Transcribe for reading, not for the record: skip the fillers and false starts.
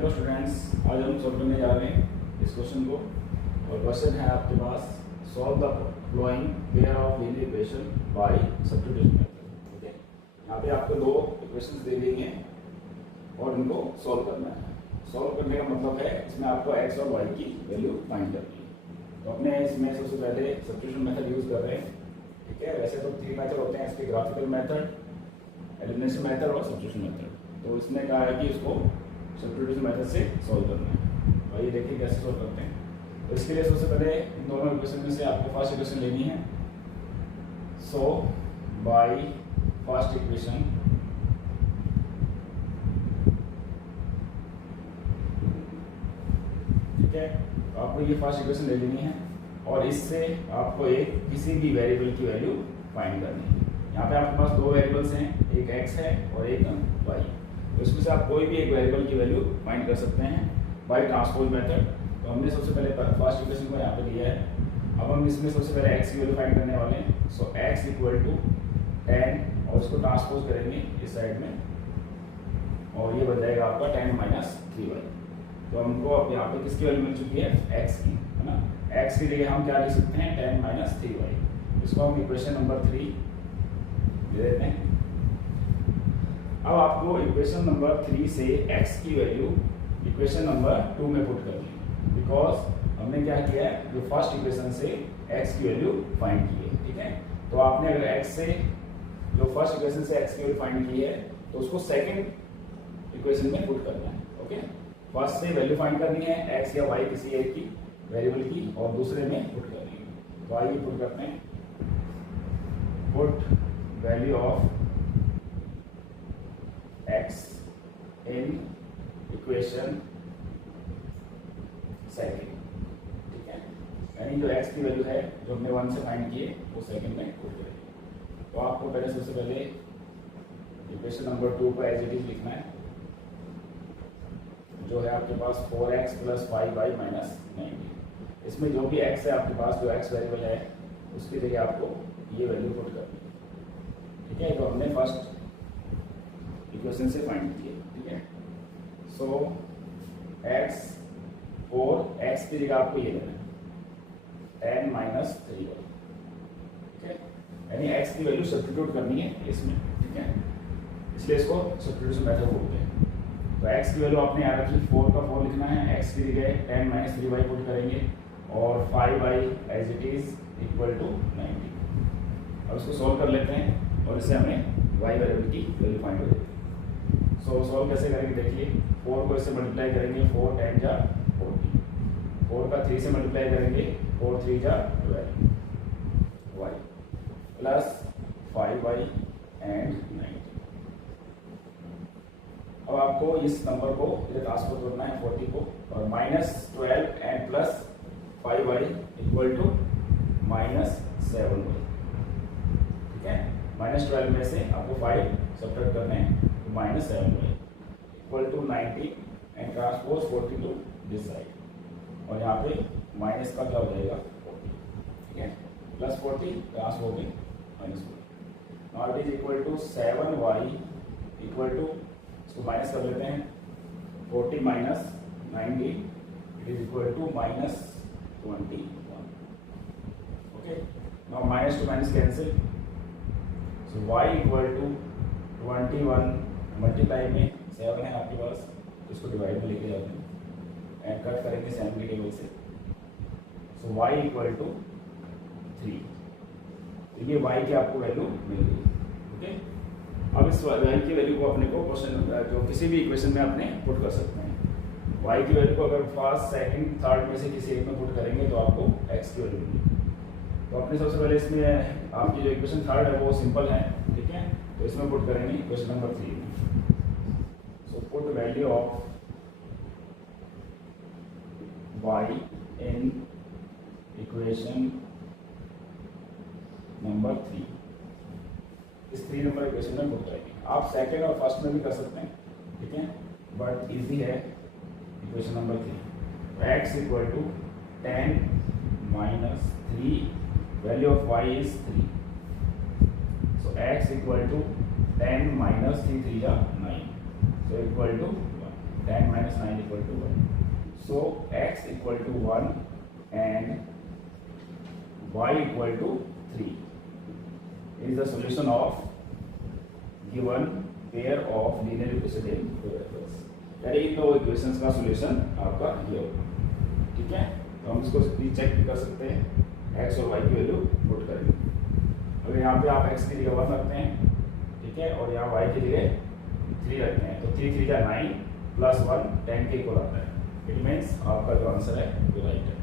Hello students, आज हम solve करने जा रहे हैं इस क्वेश्चन को। और क्वेश्चन है आपके पास, solve the following pair of linear equation by substitution method. Okay, यहाँ पे आपको दो इक्वेशंस दे दी हैं और इनको सॉल्व करना है। सॉल्व करने का मतलब है इसमें आपको एक्स और वाई की वैल्यू फाइंड करनी है। तो अपने इसमें सबसे पहले सब्स्टिट्यूशन मेथड यूज कर रहे हैं। ठीक है, वैसे तो 3 मेथड होते हैं इसके, ग्राफिकल मेथड, एलिमिनेशन मेथड और सब्स्टिट्यूशन मेथड। तो इसने कहा है कि इसको सब्स्टिट्यूशन मेथड से सॉल्व करना है। और ये देखिए कैसे सॉल्व करते हैं। तो इसके लिए सबसे पहले इन दोनों इक्वेशन में से आपको फर्स्ट इक्वेशन लेनी है। सो बाय फर्स्ट इक्वेशन ठीक है, तो आपको ये फर्स्ट इक्वेशन ले लेनी है और इससे आपको एक किसी भी वेरिएबल की वैल्यू फाइंड करनी है। यहाँ पे आपके पास दो वेरिएबल्स हैं, एक x है और एक y। तो इसमें से आप कोई भी एक वेरिएबल की वैल्यू फाइंड कर सकते हैं बाय ट्रांसपोज मेथड। तो हमने सबसे पहले फर्स्ट इक्वेशन को यहाँ पे लिया है। अब हम इसमें सबसे पहले x की वैल्यू फाइंड करने वाले हैं। सो x इक्वल टू 10 और इसको ट्रांसपोज करेंगे इस साइड में और ये बन जाएगा आपका 10 माइनस 3y। तो हमको अब यहाँ पे किसकी वैल्यू मिल चुकी है, x की, है ना। x की जगह हम क्या लिख सकते हैं, 10 माइनस 3y। इसको हम इक्वेशन नंबर 3 दे देते हैं। अब आपको इक्वेशन नंबर 3 से x की वैल्यू इक्वेशन नंबर 2 में पुट करनी है, बिकॉज हमने क्या किया है, जो फर्स्ट इक्वेशन से x की वैल्यू फाइंड की है। ठीक है, तो आपने अगर x से जो फर्स्ट इक्वेशन से x की वैल्यू फाइंड की है तो उसको सेकंड इक्वेशन में पुट करना है। ओके, फर्स्ट से वैल्यू फाइंड करनी है x या y किसी एक की वेरिएबल की और दूसरे में पुट करनी है। तो आइए पुट करते हैं। Put value of x in equation second. ठीक है, यानी जो x की वैल्यू है जो हमने 1 से फाइंड की है वो सेकंड में पुट करेंगे। तो आपको पहले सबसे पहले इक्वेशन नंबर 2 को एज इट इज लिखना है, जो है आपके पास 4x प्लस 5y माइनस 90। इसमें जो भी x है आपके पास, जो x वेरिएबल है उसकी जगह आपको ये वैल्यू पुट करनी है। ठीक है, तो हमने फर्स्ट इक्वेशन से फाइंड किए। ठीक है, सो x 4x की जगह आपको ये लेना है 10 माइनस 3y। ठीक है, यानी x की वैल्यू सब्स्टिट्यूट करनी है इसमें। ठीक है, इसलिए इसको सब्स्टिट्यूशन मेथड बोलते हैं। तो x की वैल्यू आपने यहाँ रखी, 4 का 4 लिखना है, x की जगह 10 माइनस 3y पुट करेंगे और 5y as it is equal to 90। अब इसको सॉल्व कर लेते हैं और इससे हमें y वेरिएबल की वैल्यू फाइंड हो जाएगी। सो सॉल्व कैसे करेंगे देखिए, 4 को इससे मल्टीप्लाई करेंगे, 4 10 जा 40, 4 का 3 से मल्टीप्लाई करेंगे, 4 3 जा 12 y प्लस 5y एंड 90। अब आपको इस नंबर को इधर ट्रांसफर करना है 40 को, और minus 12 and plus 5y equal to minus 7y। ठीक है, माइनस 12 में से आपको 5 सब्ट्रैक्ट करने हैं, तो minus 7y equal to 90 and transpose 40 to this side. और यहाँ पे माइनस का क्या हो जाएगा 40। ठीक है, प्लस 40 ट्रांसपोज में minus 40। Now it is equal to 7y equal to, इसको माइनस कर लेते हैं, 40 minus 90 it is equal to minus 21। Okay, now minus two minus cancel, so y equal to 21 multiply में 7 है आपके पास, तो इसको डिवाइड में लेके जाते हैं एंड कट करेंगे 7 के टेबल से। सो y इक्वल टू 3। तो ये y की आपको वैल्यू मिल गई। ओके, अब इस y की वैल्यू को अपने को क्वेश्चन जो किसी भी इक्वेशन में अपने पुट कर सकते हैं। y की वैल्यू को अगर फर्स्ट सेकंड थर्ड में से किसी एक में पुट करेंगे तो आपको x की वैल्यू मिलेगी। तो अपने सबसे पहले इसमें आपकी जो इक्वेशन थर्ड है वो सिंपल है। ठीक है, तो इसमें पुट करेंगे इक्वेशन नंबर 3 में। So put value of y in equation number 3। इस 3 नंबर इक्वेशन में पुट करेंगे। आप सेकंड और फर्स्ट में भी कर सकते हैं, ठीक है, बट इजी है इक्वेशन नंबर 3। तो x equal to 10 minus 3, value of y is 3। So x equal to 10 minus 3 3 जा 9, so equal to 1। 10 minus 9 equal to 1. So x equal to 1 and y equal to 3 is the solution of given pair of linear equation variables. यानी इन दो equations का solution आपका ये होगा, ठीक है। तो हम इसको चेक भी कर सकते हैं, x और y की वैल्यू पुट करेंगे। अगर यहाँ पे आप x की जगह 1 रखते हैं, ठीक है, और यहाँ y की जगह 3 रखते हैं, तो 3 3 जा 9 प्लस 1 10 के इक्वल आता है। इट मीन्स आपका जो आंसर है वो राइट है।